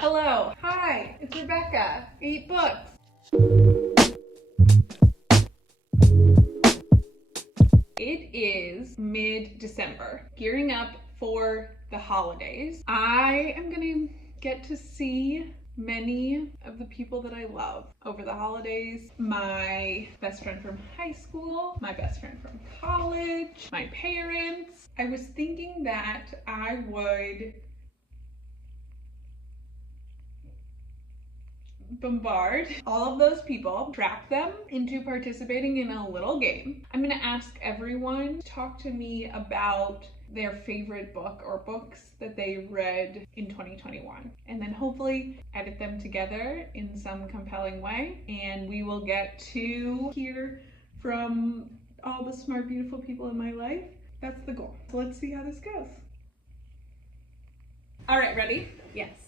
Hello. Hi, it's Rebecca. I eat books. It is mid-December, gearing up for the holidays. I am gonna get to see many of the people that I love over the holidays. My best friend from high school, my best friend from college, my parents. I was thinking that I would bombard all of those people, trap them into participating in a little game. I'm gonna ask everyone to talk to me about their favorite book or books that they read in 2021, and then hopefully edit them together in some compelling way, and we will get to hear from all the smart, beautiful people in my life. That's the goal. So let's see how this goes. All right, ready? Yes.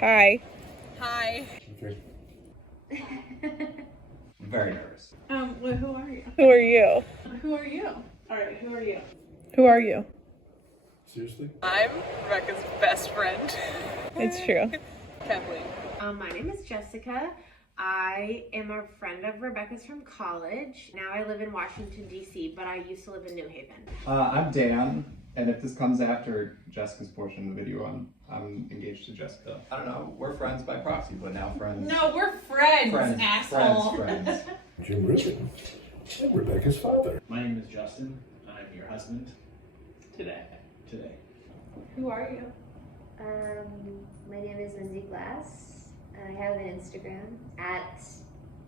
Hi. Hi. Okay. I'm very nervous. Well, who are you? Who are you? Who are you? All right, who are you? Who are you? Seriously? I'm Rebecca's best friend. It's true. Kathleen. My name is Jessica. I am a friend of Rebecca's from college. Now I live in Washington, D.C., but I used to live in New Haven. I'm Dan, and if this comes after Jessica's portion of the video, I'm engaged to Jessica. I don't know, we're friends by proxy, but now friends. No, we're friends, asshole. Friends. Jim Rippon. I'm Rebecca's father. My name is Justin. I'm your husband Today. today. Who are you? My name is Lindsey Glass. I have an Instagram at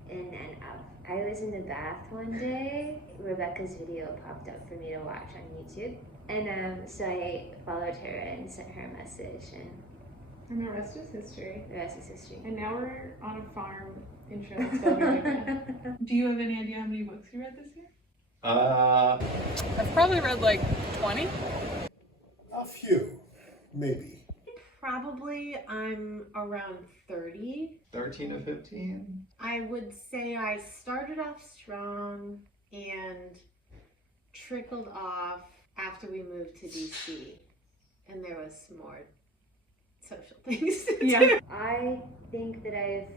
in and out. I was in the bath one day. Rebecca's video popped up for me to watch on YouTube, and so I followed her and sent her a message, and The rest is history. the rest is history. And now we're on a farm in Charlottesville. Do you have any idea how many books you read this year? I've probably read like 20. A few, maybe. Probably I'm around 30. 13 to 15? I would say I started off strong and trickled off after we moved to D.C. and there was some more social things to do. I think that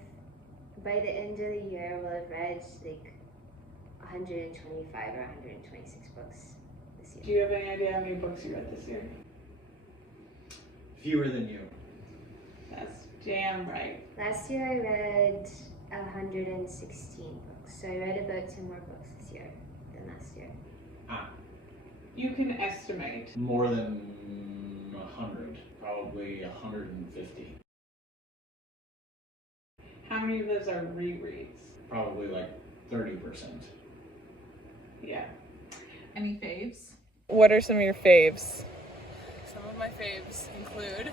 by the end of the year, will have read like 125 or 126 books this Do year. you have any idea how many books you read this year? Fewer than you. That's damn right. Last year I read 116 books, so I read about 10 more books this year than last year. You can estimate. More than 100. Probably 150. How many of those are rereads? Probably like 30%. Yeah. Any faves? What are some of your faves? Some of my faves include.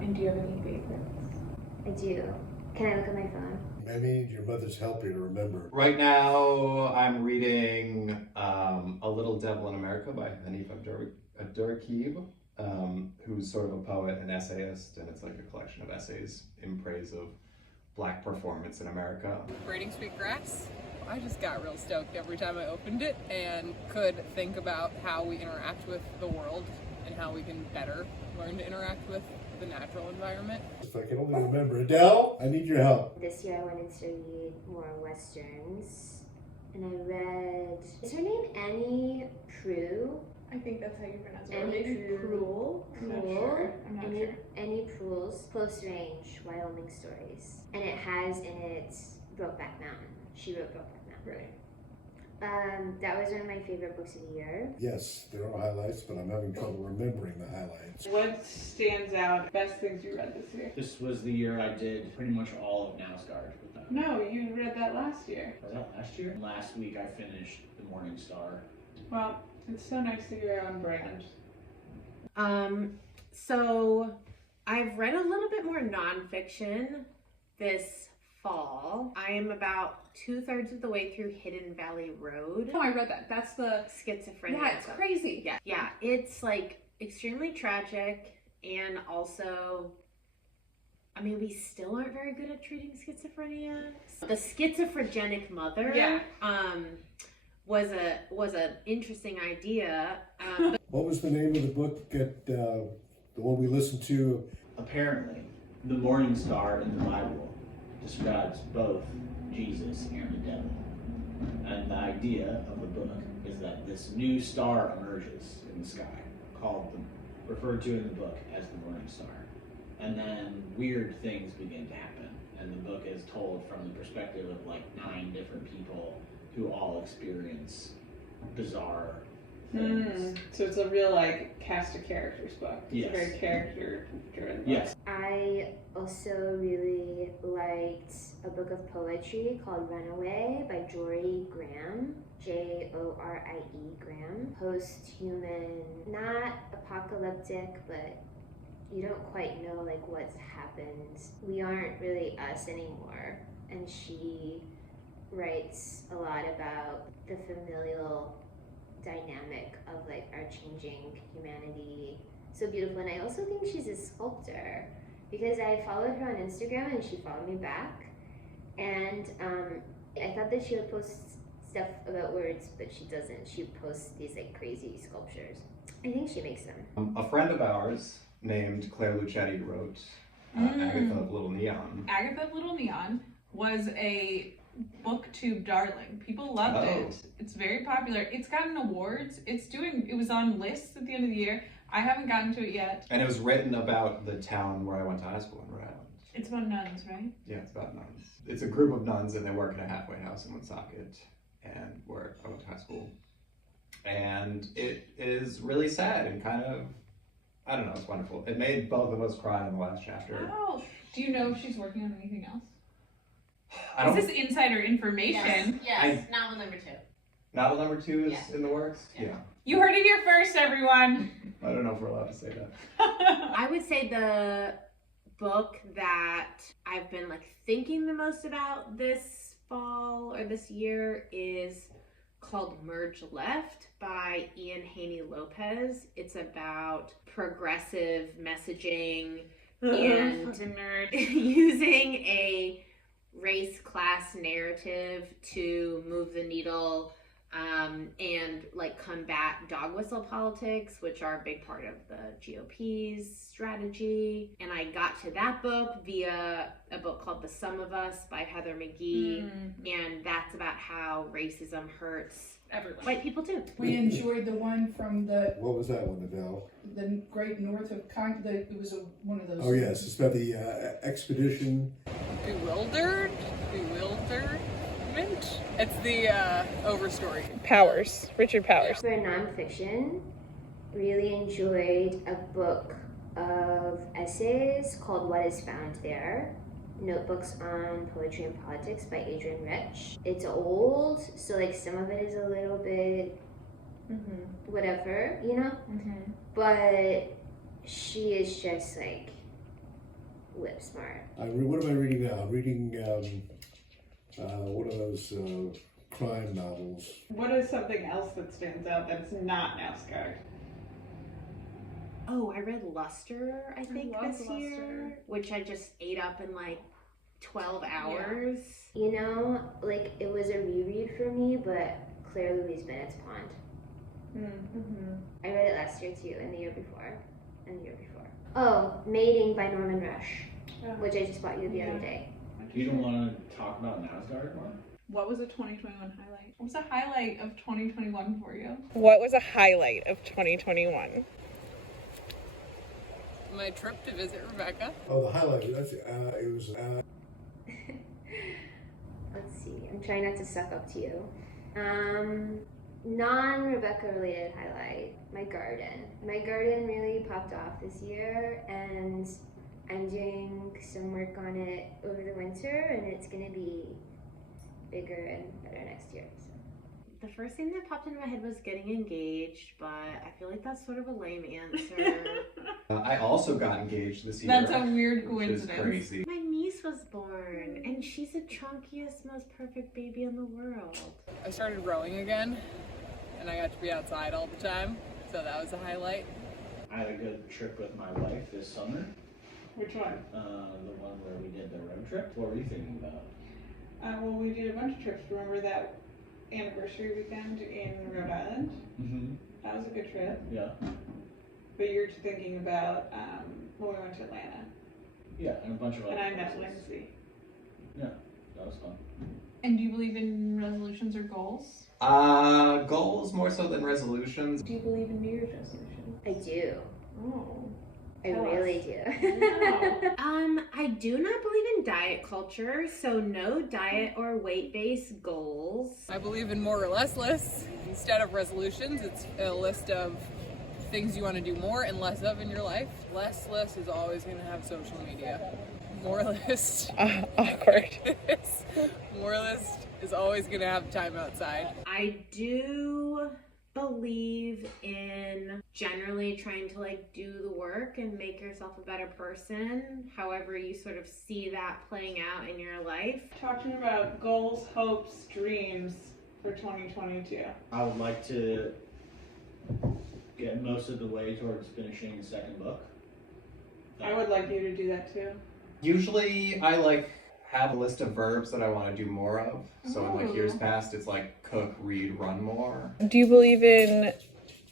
And do you have any favorites? I do. Can I look at my phone? I need your mother's help here to remember. Right now, I'm reading A Little Devil in America by Haney who's sort of a poet and essayist, and it's like a collection of essays in praise of Black performance in America. Braiding Sweetgrass. I just got real stoked every time I opened it and could think about how we interact with the world and how we can better learn to interact with the natural environment. If I can only remember. Adele, I need your help. This year I wanted to read more westerns, and I read. Is her name Annie Proulx? I think that's how you pronounce it. Annie Maybe Proulx. I'm not sure. I'm not sure. Annie Proulx's Close Range Wyoming Stories, and it has in it Brokeback Mountain. She wrote Brokeback Mountain. Right. That was one of my favorite books of the year. Yes, there are highlights, but I'm having trouble remembering the highlights. What stands out? Best things you read this year? This was the year I did pretty much all of Nausgard with them. No, you read that last year. Was that last year? Last week I finished The Morning Star. Well, it's so nice that you're on brand. So I've read a little bit more nonfiction this fall. I am about 2/3 of the way through Hidden Valley Road. Oh, I read that. That's the Schizophrenia. Yeah, it's book. crazy. Yeah, it's like extremely tragic, and also, I mean, we still aren't very good at treating schizophrenia. The schizophrenic mother, Yeah. was an interesting idea. What was the name of the book that the one we listened to? Apparently, The morning star in the Bible describes both Jesus and the devil. And the idea of the book is that this new star emerges in the sky, referred to in the book as the morning star. And then weird things begin to happen. And the book is told from the perspective of like 9 different people who all experience bizarre things. So it's a real like cast of characters book. It's Yes. a very character driven book. Yes. I also really liked a book of poetry called Runaway by Jory Graham, Jorie Graham. Post-human, not apocalyptic, but you don't quite know like what's happened. We aren't really us anymore. And she writes a lot about the familial dynamic of like our changing humanity. So beautiful. And I also think she's a sculptor because I followed her on Instagram and she followed me back. And I thought that she would post stuff about words, but she doesn't. She posts these like crazy sculptures. I think she makes them. A friend of ours named Claire Luchette wrote Agatha of Little Neon. Agatha of Little Neon was a booktube darling. People loved it. It's very popular. It's gotten awards. It was on lists at the end of the year. I haven't gotten to it yet. And it was written about the town where I went to high school in Rhode Island. It's about nuns, right? Yeah, it's about nuns. It's a group of nuns and they work in a halfway house in Woonsocket, and where I went to high school. And it is really sad and kind of, I don't know, it's wonderful. It made both of us cry in the last chapter. Oh, do you know if she's working on anything else? I Is this insider information? Yes, novel number 2. Novel number 2 is Yeah. in the works? Yeah. You heard it here first, everyone. I don't know if we're allowed to say that. I would say the book that I've been like thinking the most about this fall or this year is called Merge Left by Haney Lopez. It's about progressive messaging and Fucking nerd. using a race class narrative to move the needle and like combat dog whistle politics, which are a big part of the GOP's strategy. And I got to that book via a book called The Sum of Us by Heather McGee. And that's about how racism hurts Everyone. white people too. We enjoyed the one from What was that one, Adele? the great north of it was one of those. Oh, yes, it's about the expedition. Bewilderment? It's the overstory. Powers. Richard Powers. For nonfiction, really enjoyed a book of essays called What Is Found There? Notebooks on Poetry and Politics by Adrienne Rich. It's old, so like some of it is a little bit whatever, you know? But she is just like whip smart. What am I reading now? I'm reading one of those crime novels. What is something else that stands out that's not now scarred? Oh, I read Luster, I think, love this Luster. year, which I just ate up in like 12 hours. You know, like it was a reread for me, but Claire Louise Bennett's Pond. I read it last year too, and the year before, and the year before. Oh, Mating by Norman Rush, which I just bought you the other day. You don't want to talk about Nasgard more? What was a 2021 highlight? What was a highlight of 2021 for you? What was a highlight of 2021? My trip to visit Rebecca. Oh, the highlight. That's it was. Let's see. I'm trying not to suck up to you. Non-Rebecca related highlight. My garden. My garden really popped off this year, and I'm doing some work on it over the winter, and it's gonna be bigger and better next year. So. The first thing that popped into my head was getting engaged, but I feel like that's sort of a lame answer. I also got engaged this year. That's a weird which is coincidence. crazy. My niece was born, and she's the chunkiest, most perfect baby in the world. I started rowing again, and I got to be outside all the time, so that was a highlight. I had a good trip with my wife this summer. Which one? The one where we did the road trip. What were you thinking about? Well, we did a bunch of trips. Remember that anniversary weekend in Rhode Island? Mm-hmm. That was a good trip. Yeah. But you're thinking about when we went to Atlanta. Yeah, and a bunch of other And I met places. Lindsey. Yeah, that was fun. And do you believe in resolutions or goals? Goals more so than resolutions. Do you believe in New Year's resolutions? I do. Oh. I Tell really us. do. Wow. I do not believe in diet culture, so no diet or weight-based goals. I believe in more or less lists. Instead of resolutions, it's a list of things you want to do more and less of in your life. Less list is always going to have social media. More list. Awkward. More list is always going to have time outside. I do believe in generally trying to like do the work and make yourself a better person, however you sort of see that playing out in your life. Talking about goals, hopes, dreams for 2022. I would like to get most of the way towards finishing the second book. I would like you to do that too. Usually I have a list of verbs that I want to do more of. So in years past, it's like cook, read, run more. Do you believe in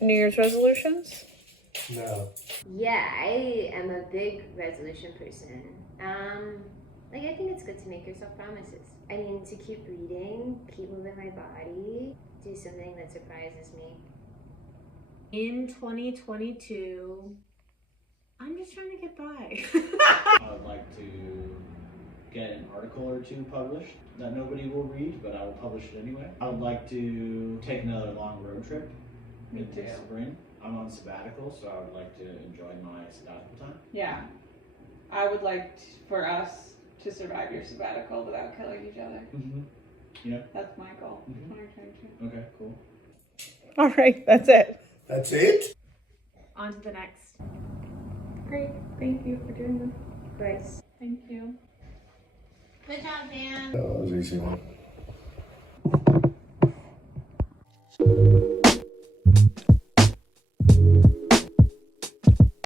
New Year's resolutions? No. Yeah, I am a big resolution person. I think it's good to make yourself promises. I mean, to keep reading, keep moving my body, do something that surprises me. In 2022, I'm just trying to get by. I would like to get an article or two published that nobody will read, but I will publish it anyway. I would like to take another long road trip in the spring. I'm on sabbatical, so I would like to enjoy my sabbatical time. Yeah. I would like for us to survive your sabbatical without killing each other. Mm-hmm. Yeah. That's my goal for Mhm. 2022. Okay, cool. All right, that's it. That's it? On to the next. Great. Thank you for doing this. Bryce. Thank you. Good job, Dan. That was an easy one.